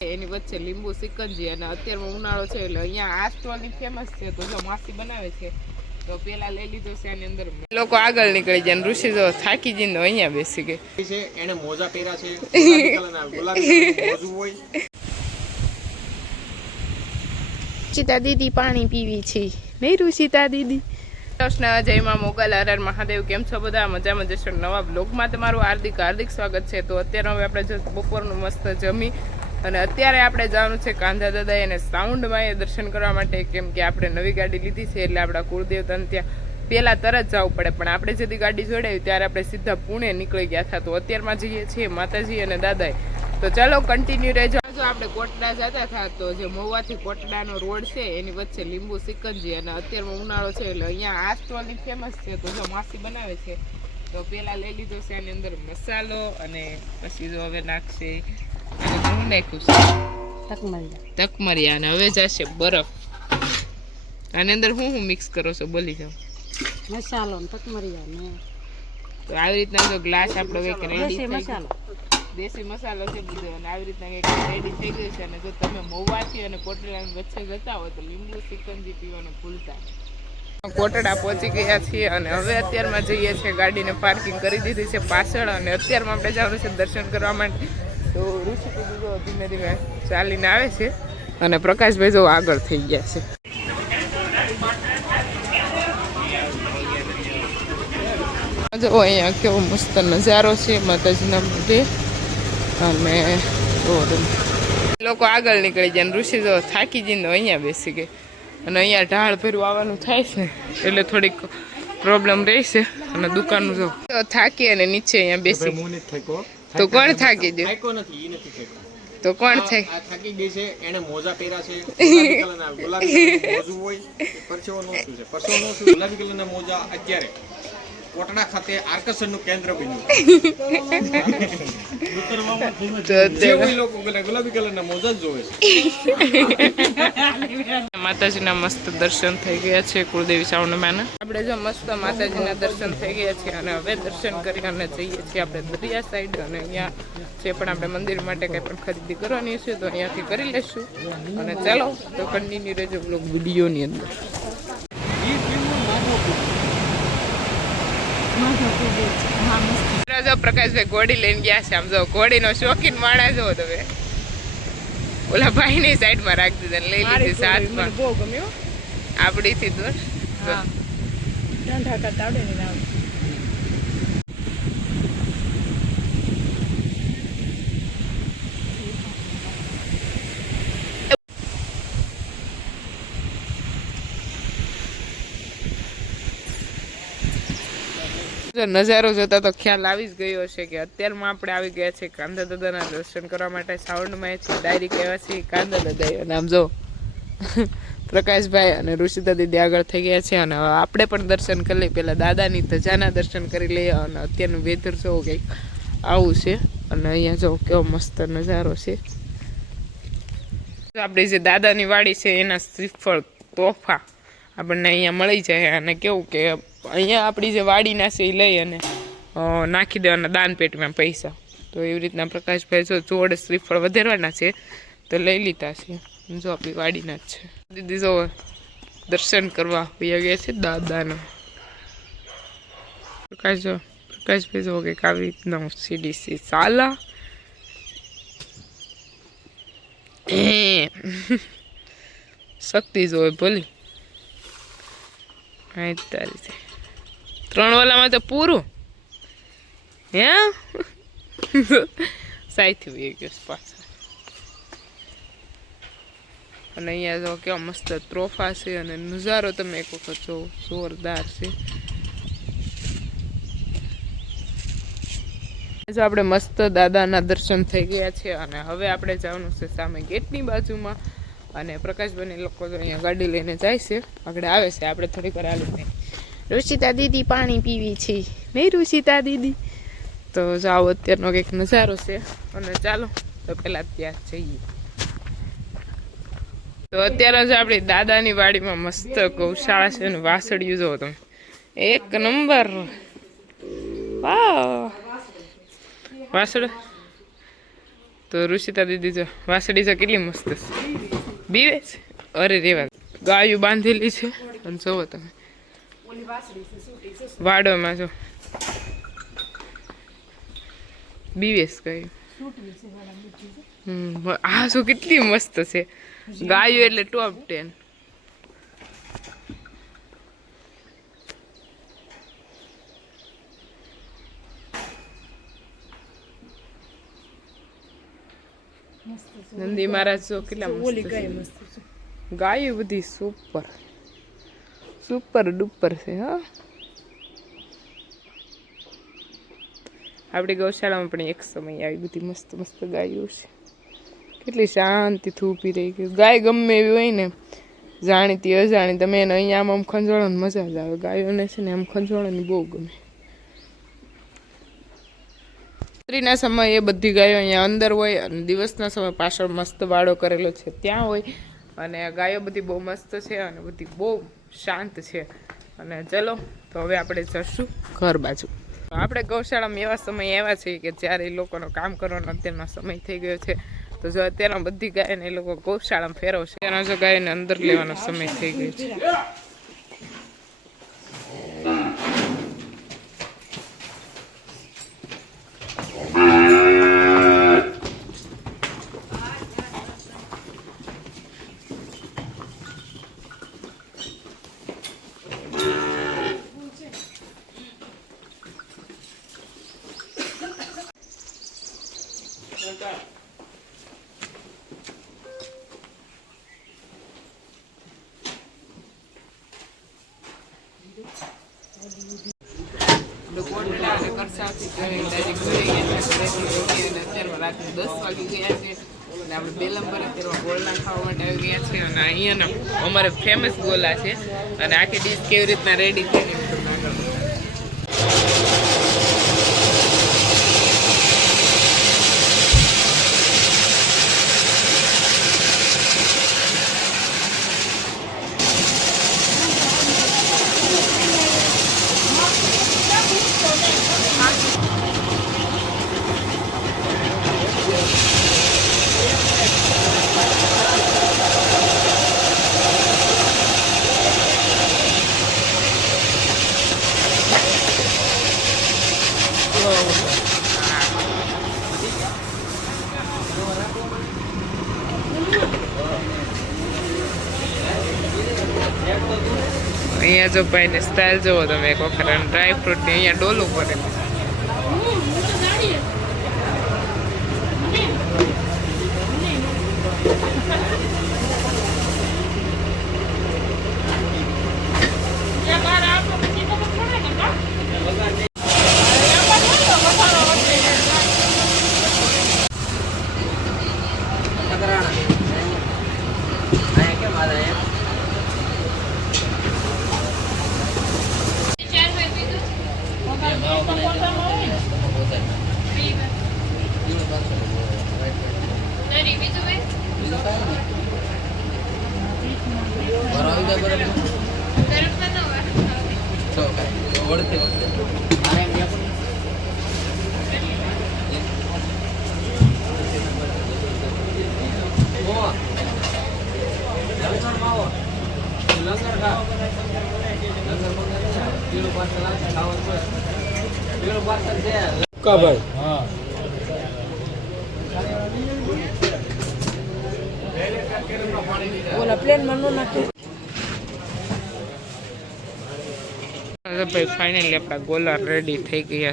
એની વચ્ચે લીંબુ સિકંજી અને અત્યારમાં ઉનાળો છે એટલે અહીંયા આ સ્ટોલની ફેમસ છે તો જો માસી બનાવે છે તો પેલા લઈ લીધો છે આની અંદર લોકો આગળ નીકળી જાય ઋષિ જો થાકી જઈને અહીંયા બેસી ગઈ છે એને મોજા પહેર્યા છે ગુલાબી કલરના ગુલાબી મોજું હોય રુચિતા દીદી પાણી પીવી છે નહીં રુચિતા દીદી કૃષ્ણ જય માં મોગલ હર હર મહાદેવ કેમ છો બધા મજામાં જશો નવા બ્લોગમાં તમારું હાર્દિક સ્વાગત છે તો અત્યારે હવે આપણે બપોરનું મસ્ત જમી અને અત્યારે આપણે જવાનું છે કાંધા દાદા અને સાઉન્ડમાં એ દર્શન કરવા માટે કેમ કે આપણે નવી ગાડી લીધી છે એટલે આપણા કુળદેવતાને ત્યાં પહેલાં તરત જવું પડે પણ આપણે જેથી ગાડી જોડાવી ત્યારે આપણે સીધા પુણે નીકળી ગયા હતા તો અત્યારમાં જઈએ છીએ માતાજી અને દાદાએ તો ચાલો કન્ટિન્યુ રહેજો જો આપણે કોટડા જતા હતા તો જે મહુવાથી કોટડાનો રોડ છે એની વચ્ચે લીંબુ સિકંજી અને અત્યારમાં ઉનાળો છે એટલે અહીંયા આ સ્ટોલની ફેમસ છે તો જો માસી બનાવે છે તો પહેલાં લઈ લીધો છે આની અંદર મસાલો અને પછી જો હવે નાખશે હું નાખ્યું છે તકમરિયા અને હવે જશે બરફ આની અંદર હું મિક્સ કરો છો બોલી જાઓ મસાલો તકમરિયા તો આવી રીતના જો ગ્લાસ આપણો એક રેડી મસાલો દેશી મસાલો છે બધો અને આવી રીતના એક રેડી થઈ ગઈ છે અને જો તમે મહુવાથી અને કોટડાની વચ્ચે જતા હોય તો લીંબુ સિકંજી પીવાનું ભૂલતા કોટડા પહોંચી ગયા છીએ અને હવે અત્યારમાં જઈએ છીએ ગાડીને પાર્કિંગ કરી દીધી છે પાછળ અને અત્યારમાં આપણે જવાનું છે દર્શન કરવા માટે તો ઋષિ જો ધીમે ધીમે ચાલીને આવે છે અને પ્રકાશભાઈ જો આગળ થઈ ગયા છે જો અહીંયા કેવો મસ્ત નજારો છે માતાજીના માટે અને લોકો આગળ નીકળી જાય ઋષિ જો થાકી જઈને અહીંયા બેસી ગઈ અને અહીંયા ઢાળ ભેરું આવવાનું થાય છે એટલે થોડીક પ્રોબ્લેમ રહેશે અને દુકાનનું જો થાકી અને નીચે અહીંયા બેસી તો કોણ થાકી ગયું તો કોણ થાકી ગઈ છે એને મોજા પહેર્યા છે ગુલાબી કલરના ગુલાબી મોજું હોય પરસેવો નો શું છે પરસેવો નો શું ગુલાબી કલરના મોજા અત્યારે કોટડા ખાતે આકર્ષણનું કેન્દ્ર બન્યું ગુલાબી કલરના મોજા જોવે છે માતાજીના મસ્ત દર્શન થઈ ગયા છે કુળદેવી સાઉન્ડમાંના આપણે જો મસ્ત માતાજીના દર્શન થઈ ગયા છે અને હવે દર્શન કરી અને જઈએ છીએ આપણે દરિયા સાઈડ અને અહીંયા જે પણ આપણે મંદિર માટે કંઈ પણ ખરીદી કરવાની છે તો અહીંયાથી કરી લઈશું અને ચાલો તો કન્ટિન્યુ રહેજો બ્લોગ વિડીયોની અંદર પ્રકાશભાઈ ઘોડી લઈને ગયા છે આમ જો ઘોડીનો શોખીન માણસ જો તમે ઓલા ભાઈ ની સાઈડ માં રાખી દીધા લઈ લીધી સાથમાં બહુ ગમ્યું આપડી થી દૂર નજારો જોતા તો ખ્યાલ આવી જ ગયો છે કે અત્યારમાં આપણે આવી ગયા છે કાંધા દાદાના દર્શન કરવા માટે સાઉન્ડમાં છે ડાયરી કહેવા છે કાંધા દાદા નામ જો પ્રકાશભાઈ અને ઋષિતા દીદી આગળ થઈ ગયા છે અને આપણે પણ દર્શન કરી લઈએ પહેલાં દાદાની ધજાના દર્શન કરી લઈએ અને અત્યારનું વેધર જોવો કંઈક આવું છે અને અહીંયા જો કેવો મસ્ત નજારો છે આપણી જે દાદાની વાડી છે એના શ્રીફળ તોફા આપણને અહીંયા મળી જાય અને કેવું કે અહીંયા આપણી જે વાડીના છે એ લઈ અને નાખી દેવાના દાન પેટમાં પૈસા તો એવી રીતના પ્રકાશભાઈ જો જોડે શ્રીફળ વધારવાના છે તો લઈ લીધા છે જો આપણી વાડીના જ છે દીદી જો દર્શન કરવા વયા ગયા છે દાદાના પ્રકાશભાઈ જો કંઈક આવી રીતના સીડીસી સાલા શક્તિ જોવે ભલી હા તારી છે 3 વાલામાં તો પૂરું હે સાઈથી વહી ગયો પાછા અને અહીંયા જો કેવા મસ્ત ત્રોફા છે અને નજારો તમે એક વખત જો જોરદાર છે જો આપણે મસ્ત દાદાના દર્શન થઈ ગયા છે અને હવે આપણે જવાનું છે સામે ગેટની બાજુમાં અને પ્રકાશભાઈ લોકો તો અહીંયા ગાડી લઈને જાય છે આગળ આવે છે આપણે થોડીક વાર હાલી રુચિતા દીદી પાણી પીવી છે નહીં રુચિતા દીદી તો જાઓ અત્યારનો કંઈક નજારો છે અને ચાલો તો પહેલાં ત્યાં જઈએ તો અત્યારે જ આપણી દાદાની વાડીમાં મસ્ત ગૌશાળા છે અને વાસળિયું જોવો તમે એક નંબર વાહ વાસળ તો ઋષિતા દીદી જો વાસળી જો કેટલી મસ્ત છે, બીવે છે. અરે રેવા ગાયું બાંધેલી છે અને જોવો તમે વાડોમાં જો બીવેસ ગાયું. આ શું કેટલી મસ્ત છે ગાયું, એટલે ટોપ 10. નંદી મહારાજ જો કેટલા મસ્ત છે. ગાયું બધી સુપર સુપર ડુપર છે. હા, આપણી ગૌશાળામાં પણ એક સમય આવી બધી મસ્ત મસ્ત ગાયો છે. કેટલી શાંતિથી ઊભી રહી ગઈ. ગાય ગમે એવી હોય ને, જાણીતી અજાણી, તમે એને અહીંયા આમ ખંજોળો મજા જ આવે. ગાયોને છે ને આમ ખંજોળવાની બહુ ગમે. રાત્રિના સમયે બધી ગાયો અહીંયા અંદર હોય અને દિવસના સમય પાછળ મસ્ત વાડો કરેલો છે ત્યાં હોય. અને ગાયો બધી બહુ મસ્ત છે અને બધી બહુ શાંત છે. અને ચલો તો હવે આપણે જશું ઘર બાજુ. આપણે ગૌશાળામાં એવા સમય એવા છે કે જ્યારે એ લોકોનો કામ કરવાનો અત્યારનો સમય થઈ ગયો છે. તો જો અત્યારના બધી ગાયને એ લોકો ગૌશાળામાં ફેરવશે, ત્યાંના જો ગાયને અંદર લેવાનો સમય થઈ ગયો છે. રાત્રે 10 વાગી ગયા છે અને આપણે બેલંબર અત્યારમાં ગોળના ખાવા માટે આવી ગયા છે. અને અહીંયાના અમારે ફેમસ ગોલા છે અને આખી ડીશ કેવી રીતના રેડી થાય અહીંયા જો ભાઈને સ્ટાઇલ જોવો તમે એક વખત. અને ડ્રાયફ્રૂટની અહીંયા ડોલું પડેલું. ભાઈ ઓલા પ્લેન માં નો નાખી. ભાઈ ફાઇનલી આપણા ગોલા રેડી થઈ ગયા.